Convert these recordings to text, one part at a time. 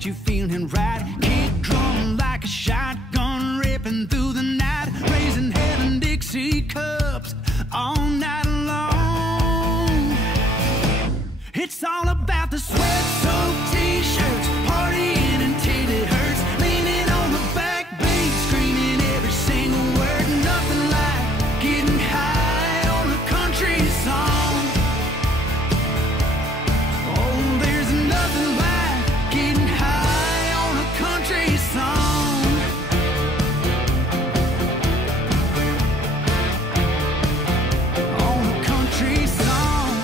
got you feeling right. Kick drum like a shotgun ripping through the night, raising hell and Dixie cups all night long. It's all about the sweat-soaked t-shirts, partying until it hurts, leaning on the backbeat, screaming every single word. Nothing like getting high on a country song. Oh, there's nothing like getting high on a country song. On a country song.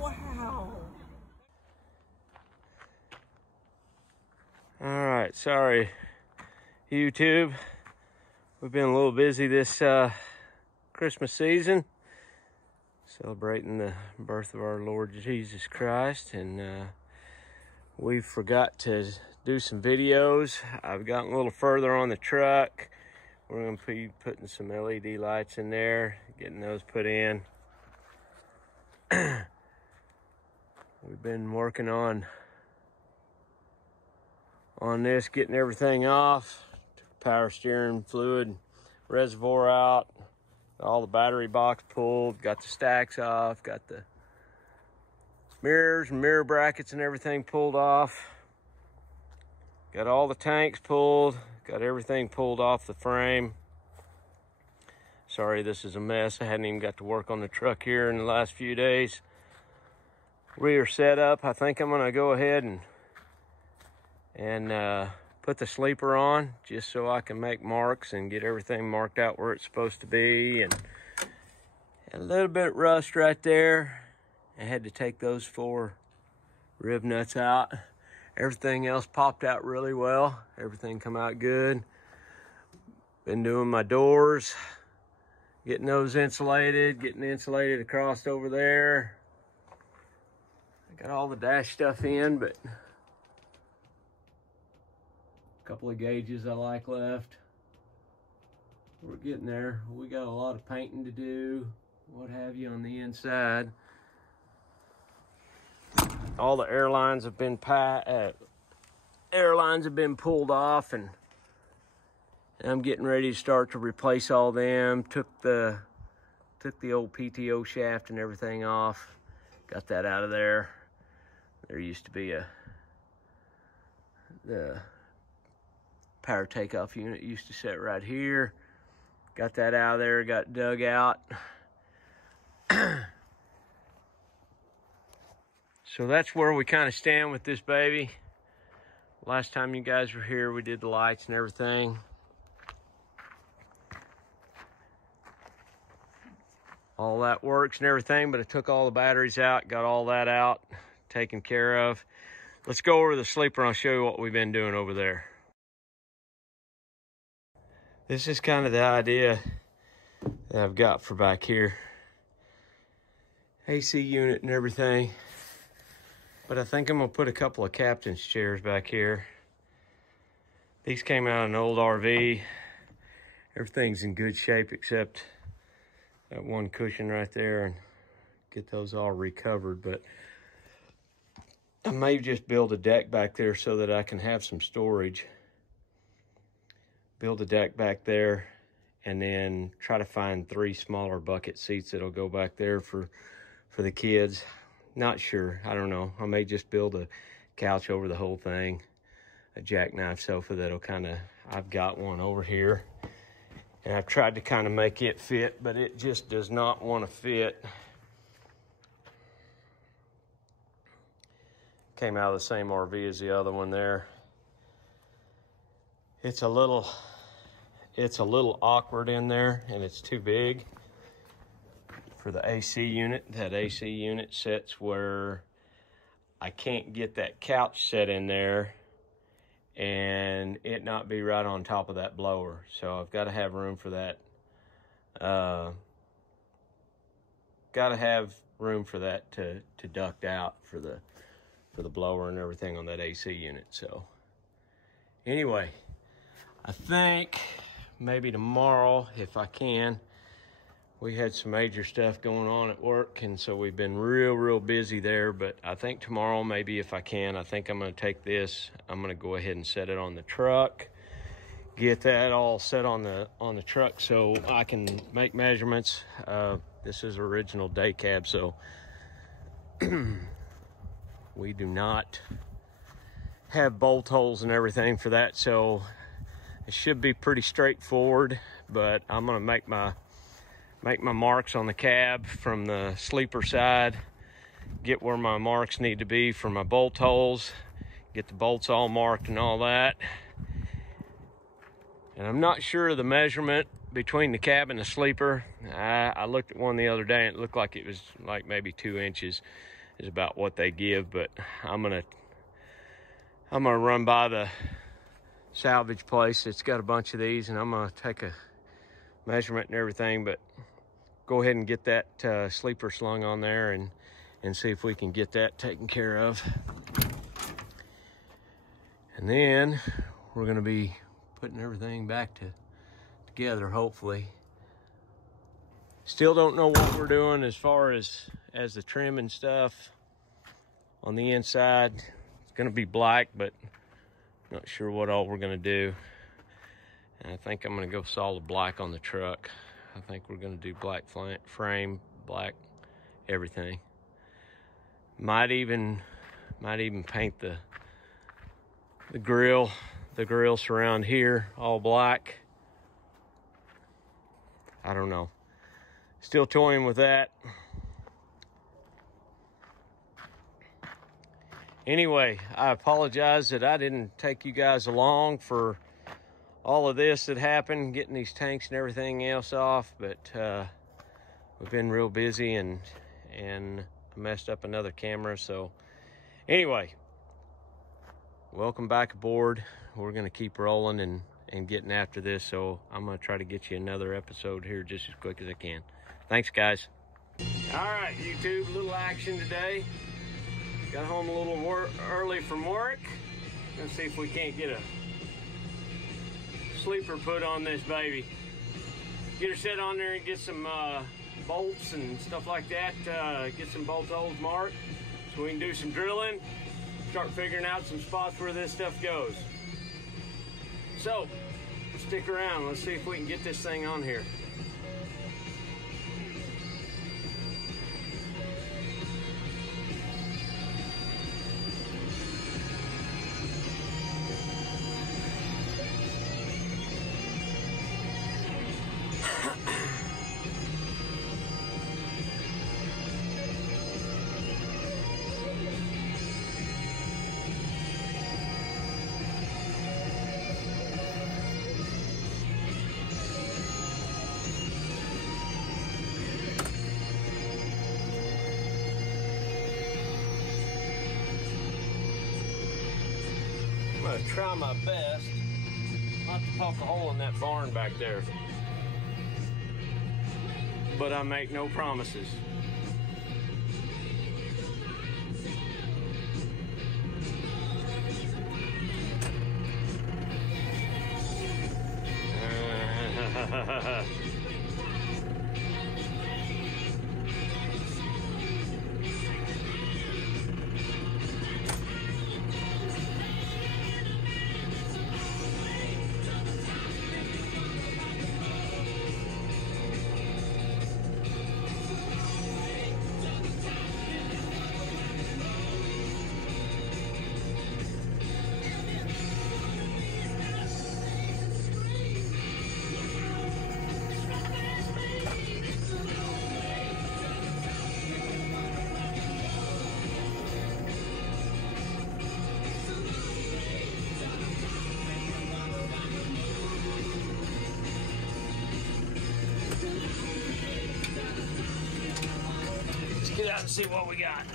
Wow. All right, sorry, YouTube. We've been a little busy this Christmas season, celebrating the birth of our Lord Jesus Christ, and we forgot to do some videos. I've gotten a little further on the truck. We're going to be putting some LED lights in there, getting those put in. We've been working on this, getting everything off. Took power steering fluid reservoir out, all the battery box pulled, got the stacks off, got the mirrors and mirror brackets and everything pulled off. Got all the tanks pulled, got everything pulled off the frame. Sorry, this is a mess. I hadn't even got to work on the truck here in the last few days. Rear setup, I think I'm gonna go ahead and put the sleeper on just so I can make marks and get everything marked out where it's supposed to be. And a little bit of rust right there. I had to take those 4 rib nuts out. Everything else popped out really well. Everything come out good. Been doing my doors, getting those insulated, getting insulated across over there. I got all the dash stuff in, but a couple of gauges I like left. We're getting there. We got a lot of painting to do, what have you, on the inside. All the airlines have been pulled off, and I'm getting ready to start to replace all them. Took the old PTO shaft and everything off. Got that out of there. There used to be the power takeoff unit used to sit right here. Got that out of there, got dug out. So that's where we kind of stand with this baby. Last time you guys were here, we did the lights and everything. All that works and everything, but I took all the batteries out, got all that out, taken care of. Let's go over to the sleeper and I'll show you what we've been doing over there. This is kind of the idea that I've got for back here. AC unit and everything. But I think I'm gonna put a couple of captain's chairs back here. These came out of an old RV. Everything's in good shape except that one cushion right there, and get those all recovered. But I may just build a deck back there so that I can have some storage. Build a deck back there, and then try to find 3 smaller bucket seats that'll go back there for the kids. Not sure, I don't know. I may just build a couch over the whole thing, a jackknife sofa that'll I've got one over here. And I've tried to kind of make it fit, but it just does not want to fit. Came out of the same RV as the other one there. It's a little awkward in there, and it's too big for the AC unit. That AC unit sits where I can't get that couch set in there and it not be right on top of that blower. So I've got to have room for that. Got to have room for that to duct out for the blower and everything on that AC unit. So anyway, I think maybe tomorrow if I can. We had some major stuff going on at work, and so we've been real busy there. But I think tomorrow, maybe if I can, I think I'm going to take this. I'm going to go ahead and set it on the truck, get that all set on the truck so I can make measurements. This is original day cab, so we do not have bolt holes and everything for that, so it should be pretty straightforward. But I'm going to make my marks on the cab from the sleeper side, get where my marks need to be for my bolt holes, get the bolts all marked and all that. And I'm not sure of the measurement between the cab and the sleeper. I looked at one the other day and it looked like it was like maybe 2 inches is about what they give. But I'm gonna run by the salvage place. It's got a bunch of these, and I'm gonna take a measurement and everything. But go ahead and get that sleeper slung on there and see if we can get that taken care of. And then we're going to be putting everything back together, hopefully. Still don't know what we're doing as far as the trim and stuff on the inside. It's going to be black, but not sure what all we're going to do. And I think I'm going to go solid black on the truck. I think we're going to do black frame, black everything. Might even paint the grill surround here all black. I don't know. Still toying with that. Anyway, I apologize that I didn't take you guys along for all of this that happened, getting these tanks and everything else off, but we've been real busy and I messed up another camera. So anyway, welcome back aboard. We're gonna keep rolling and getting after this, so I'm gonna try to get you another episode here just as quick as I can. Thanks, guys. All right, YouTube, a little action today. Got home a little early from work. Let's see if we can't get a sleeper put on this baby. Get her set on there and get some bolts and stuff like that. Get some bolt holes marked so we can do some drilling. Start figuring out some spots where this stuff goes. So, stick around. Let's see if we can get this thing on here. I'm gonna try my best not to poke a hole in that barn back there, but I make no promises. Get out and see what we got.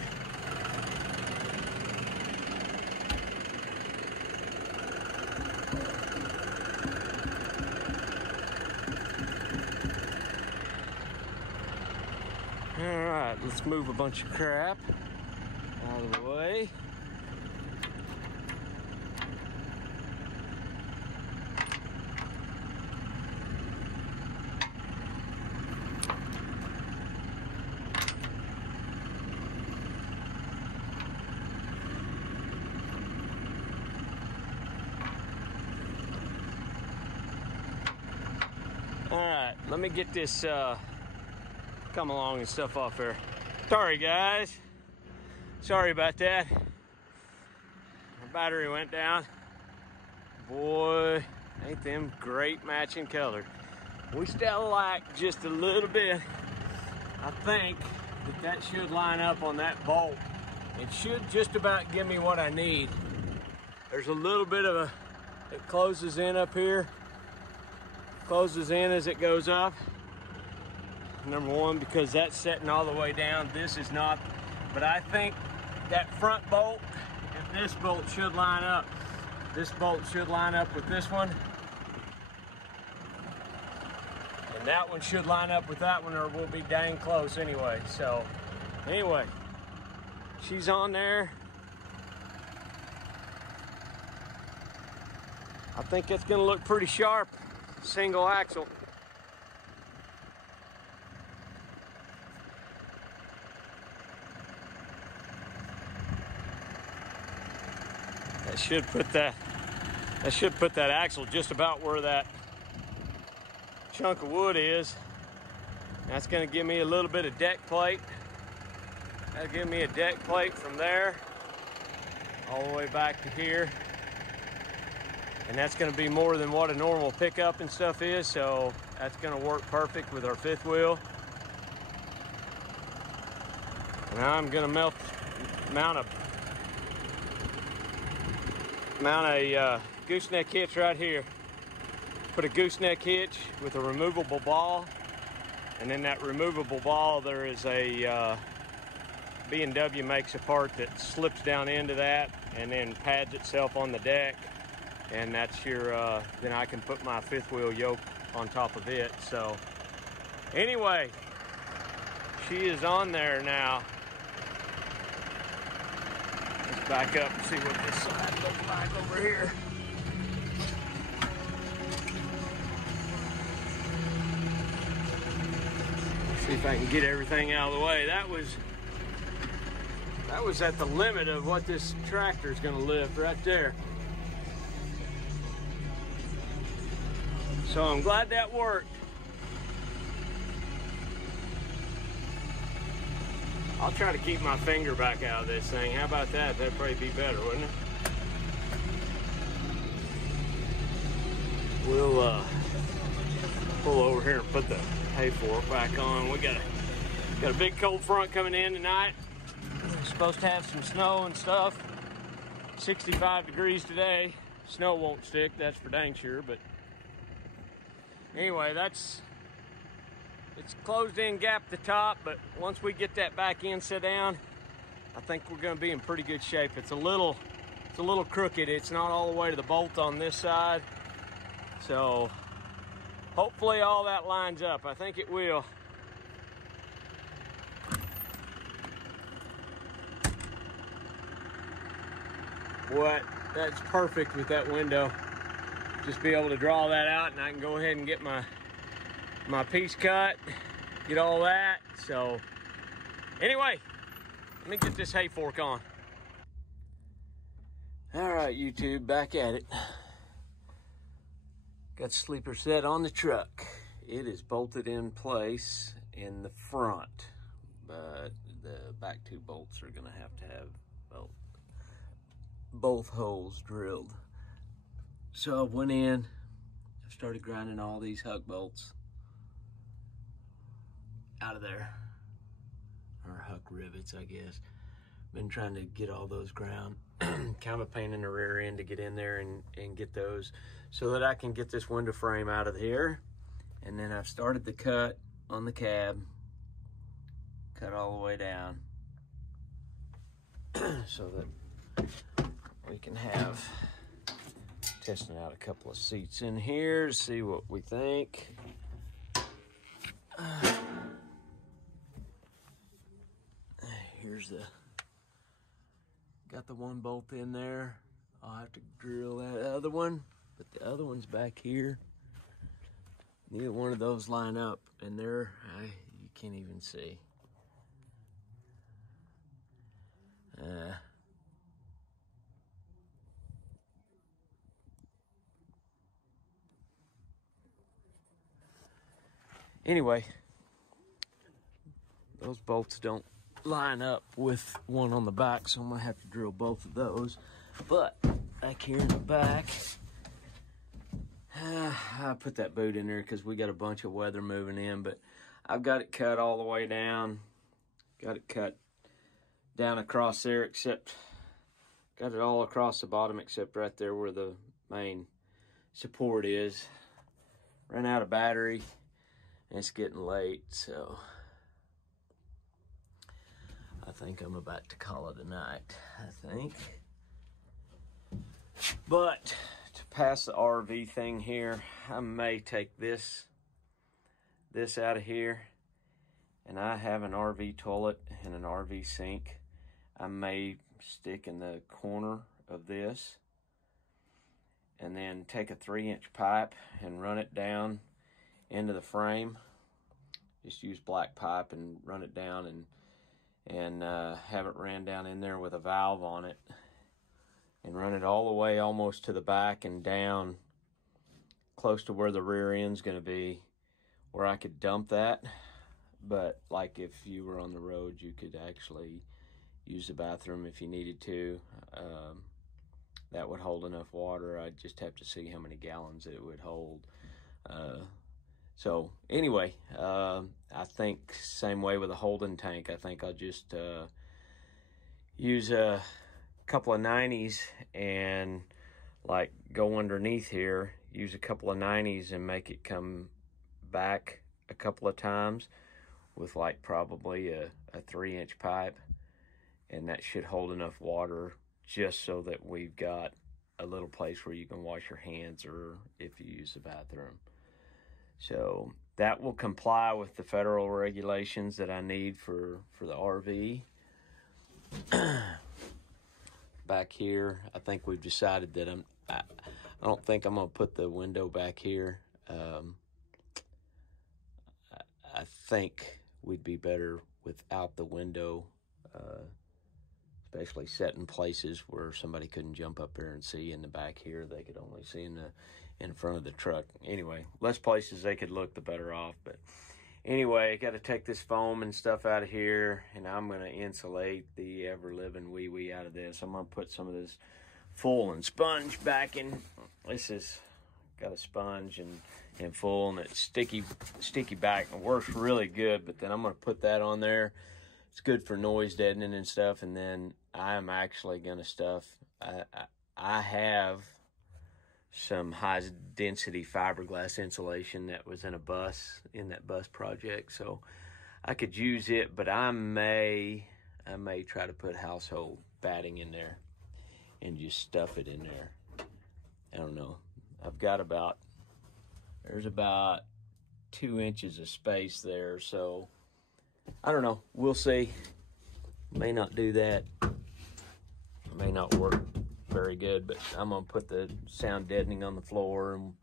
All right, let's move a bunch of crap out of the way. All right, let me get this come along and stuff off here. Sorry guys, sorry about that. My battery went down. Boy, ain't them great matching colors. We still lack just a little bit. I think that should line up on that bolt. It should just about give me what I need. There's a little bit of it closes in up here. Closes in as it goes up. Number one, because that's setting all the way down. This is not, but I think that front bolt and this bolt should line up. This bolt should line up with this one. And that one should line up with that one, or we'll be dang close anyway. So, anyway, she's on there. I think it's gonna look pretty sharp. Single axle. That should put that axle just about where that chunk of wood is. That's going to give me a little bit of deck plate. That'll give me a deck plate from there all the way back to here. And that's going to be more than what a normal pickup and stuff is, so that's going to work perfect with our fifth wheel. Now I'm going to mount a gooseneck hitch right here. Put a gooseneck hitch with a removable ball, and in that removable ball there is a B&W makes a part that slips down into that and then pads itself on the deck. And that's your, then I can put my fifth wheel yoke on top of it. So anyway, she is on there now. Let's back up and see what this side looks like over here. See if I can get everything out of the way. That was at the limit of what this tractor is going to lift right there. So I'm glad that worked. I'll try to keep my finger back out of this thing. How about that? That'd probably be better, wouldn't it? We'll pull over here and put the hay fork back on. We got a big cold front coming in tonight. We're supposed to have some snow and stuff. 65 degrees today. Snow won't stick, that's for dang sure, but anyway, it's closed in gap at the top, but once we get that back in set down, I think we're going to be in pretty good shape. It's a little crooked. It's not all the way to the bolt on this side. So hopefully all that lines up. I think it will. What? That's perfect with that window. Just be able to draw that out, and I can go ahead and get my piece cut, get all that. So anyway, let me get this hay fork on. All right, YouTube, back at it. Got sleeper set on the truck. It is bolted in place in the front, but the back two bolts are gonna have to have both holes drilled. So I went in, I started grinding all these hug bolts out of there, or huck rivets, I guess. Been trying to get all those ground. Kind of a pain in the rear end to get in there and get those so that I can get this window frame out of here. And then I've started the cut on the cab, cut all the way down so that we can have testing out a couple of seats in here to see what we think. Here's got the one bolt in there. I'll have to drill that other one, but the other one's back here. Neither one of those line up, and you can't even see. Anyway, those bolts don't line up with one on the back, so I'm gonna have to drill both of those. But back here in the back, I put that boot in there because we got a bunch of weather moving in, but I've got it cut all the way down. Got it cut down across there, except got it all across the bottom except right there where the main support is. Ran out of battery and it's getting late, so I think I'm about to call it a night, I think. But to pass the RV thing here, I may take this out of here, and I have an RV toilet and an RV sink. I may stick in the corner of this and then take a 3-inch pipe and run it down into the frame. Just use black pipe and run it down and have it ran down in there with a valve on it, and run it all the way almost to the back and down close to where the rear end's going to be, where I could dump that. But like if you were on the road, you could actually use the bathroom if you needed to. That would hold enough water. I'd just have to see how many gallons it would hold. So anyway, I think same way with a holding tank. I think I'll just use a couple of 90s and like go underneath here, use a couple of 90s and make it come back a couple of times with like probably a 3-inch pipe, and that should hold enough water just so that we've got a little place where you can wash your hands or if you use the bathroom. So that will comply with the federal regulations that I need for the RV. Back here, I think we've decided that I don't think I'm gonna put the window back here. I think we'd be better without the window, especially set in places where somebody couldn't jump up there and see in the back here. They could only see in front of the truck. Anyway, less places they could look, the better off. But anyway, got to take this foam and stuff out of here, and I'm going to insulate the ever-living wee-wee out of this. I'm going to put some of this full and sponge back in. This is got a sponge and full, and it's sticky back. It works really good, but then I'm going to put that on there. It's good for noise deadening and stuff, and then I'm actually going to stuff. I have some high-density fiberglass insulation that was in that bus project, so I could use it, but I may try to put household batting in there and just stuff it in there. I don't know. I've got there's about 2 inches of space there, so I don't know. We'll see. May not do that. May not work very good, but I'm going to put the sound deadening on the floor, and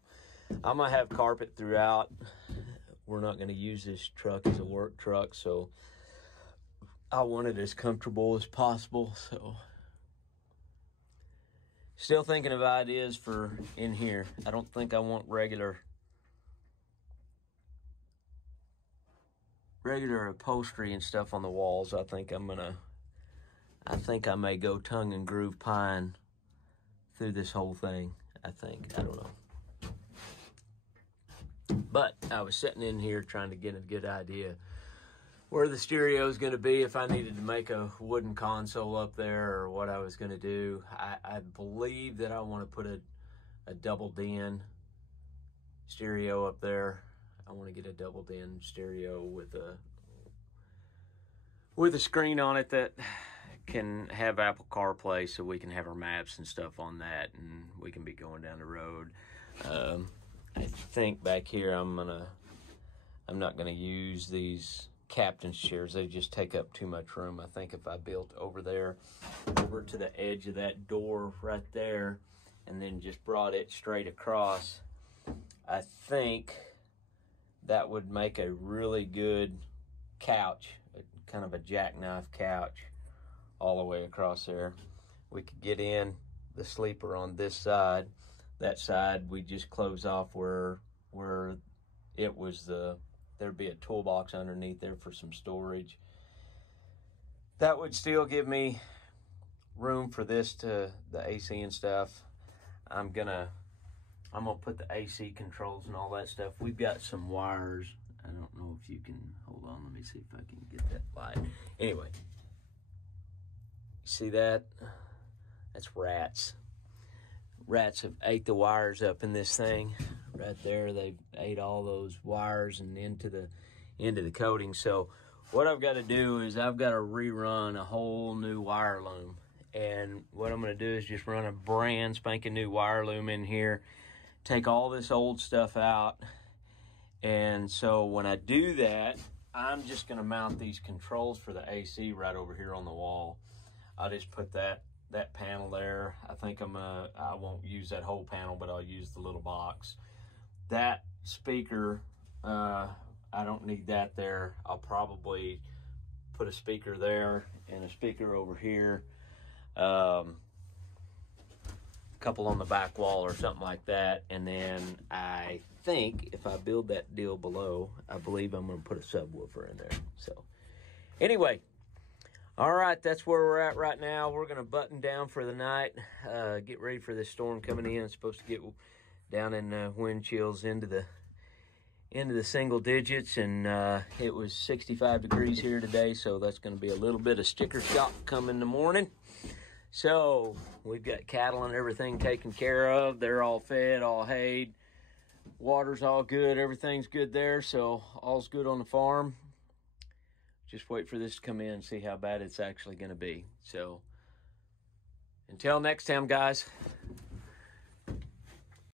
I'm going to have carpet throughout. We're not going to use this truck as a work truck, so I want it as comfortable as possible. So still thinking of ideas for in here. I don't think I want regular upholstery and stuff on the walls. I think I may go tongue and groove pine through this whole thing. I don't know. But I was sitting in here trying to get a good idea where the stereo is going to be, if I needed to make a wooden console up there or what I was going to do. I believe that I want to put a double din stereo up there. I want to get a double din stereo with a screen on it that can have Apple CarPlay, so we can have our maps and stuff on that, and we can be going down the road. I think back here I'm not gonna use these captain's chairs. They just take up too much room. I think if I built over to the edge of that door right there, and then just brought it straight across, I think that would make a really good couch, kind of a jackknife couch all the way across there. We could get in the sleeper on this side. That side we just close off where it was the there'd be a toolbox underneath there for some storage. That would still give me room for this to the AC and stuff. I'm gonna put the AC controls and all that stuff. We've got some wires. I don't know if you can, hold on, let me see if I can get that light. Anyway, see that? That's rats. Rats have ate the wires up in this thing. Right there, they've ate all those wires and into the coating. So what I've got to do is I've got to rerun a whole new wire loom. And what I'm going to do is just run a brand spanking new wire loom in here, take all this old stuff out. And so when I do that, I'm just going to mount these controls for the AC right over here on the wall. I'll just put that panel there. I think I won't use that whole panel, but I'll use the little box. That speaker, I don't need that there. I'll probably put a speaker there and a speaker over here. A couple on the back wall or something like that. And then I think if I build that deal below, I believe I'm going to put a subwoofer in there. So anyway, all right, that's where we're at right now. We're going to button down for the night, get ready for this storm coming in. It's supposed to get down in wind chills into the single digits, and it was 65 degrees here today, so that's going to be a little bit of sticker shock come in the morning. So we've got cattle and everything taken care of. They're all fed, all hayed. Water's all good. Everything's good there, so all's good on the farm. Just wait for this to come in and see how bad it's actually going to be. So until next time, guys.